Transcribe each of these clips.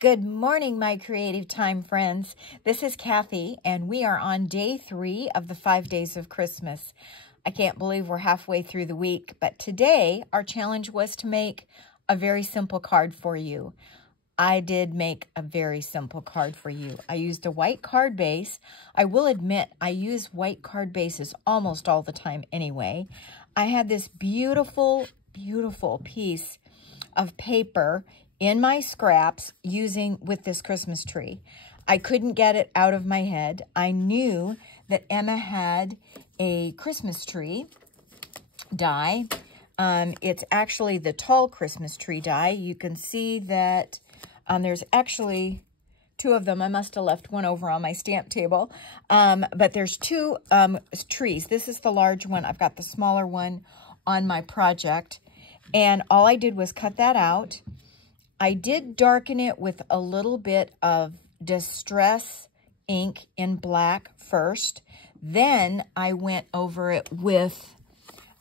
Good morning, my creative time friends. This is Kathy, and we are on day 3 of the 5 days of Christmas. I can't believe we're halfway through the week, but today our challenge was to make a very simple card for you. I did make a very simple card for you. I used a white card base. I will admit I use white card bases almost all the time anyway. I had this beautiful, beautiful piece of paper in my scraps with this Christmas tree. I couldn't get it out of my head. I knew that Emma had a Christmas tree die. It's actually the tall Christmas tree die. You can see that there's actually 2 of them. I must have left one over on my stamp table. But there's 2 trees. This is the large one. I've got the smaller one on my project. And all I did was cut that out. I did darken it with a little bit of Distress ink in black first. Then I went over it with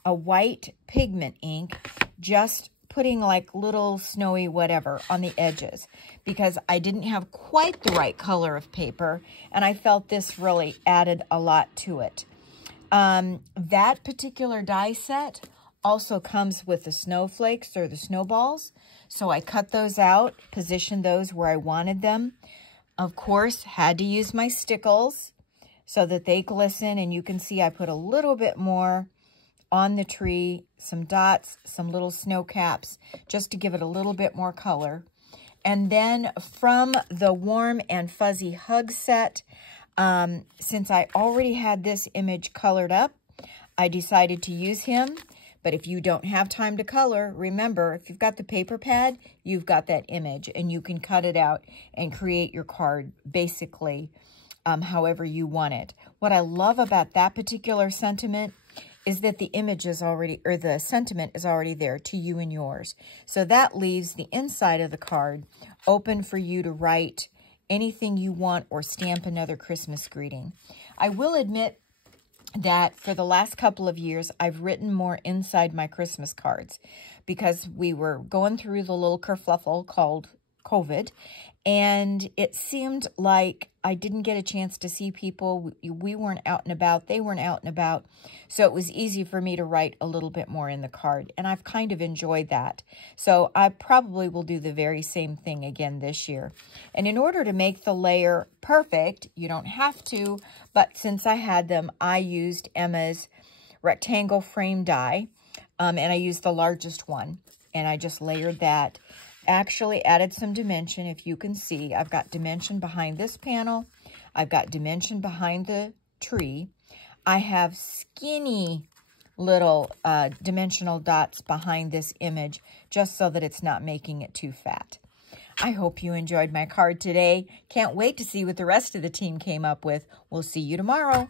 a white pigment ink, just putting like little snowy whatever on the edges because I didn't have quite the right color of paper, and I felt this really added a lot to it. That particular die set also comes with the snowflakes or the snowballs. So I cut those out, positioned those where I wanted them. Of course, had to use my stickles so that they glisten. And you can see I put a little bit more on the tree, some dots, some little snow caps, just to give it a little bit more color. And then from the Warm and Fuzzy Hug set, since I already had this image colored up, I decided to use him. But if you don't have time to color, remember, if you've got the paper pad, you've got that image, and you can cut it out and create your card basically however you want it. What I love about that particular sentiment is that the image is already, or the sentiment is already there to you and yours. So that leaves the inside of the card open for you to write anything you want or stamp another Christmas greeting. I will admit that for the last couple of years, I've written more inside my Christmas cards because we were going through the little kerfluffle called COVID, and it seemed like I didn't get a chance to see people. We weren't out and about. They weren't out and about. So it was easy for me to write a little bit more in the card, and I've kind of enjoyed that. So I probably will do the very same thing again this year. And in order to make the layer perfect, you don't have to, but since I had them, I used Emma's rectangle frame die, and I used the largest one, and I just layered that. Actually added some dimension. If you can see, I've got dimension behind this panel. I've got dimension behind the tree. I have skinny little dimensional dots behind this image just so that it's not making it too fat. I hope you enjoyed my card today. Can't wait to see what the rest of the team came up with. We'll see you tomorrow.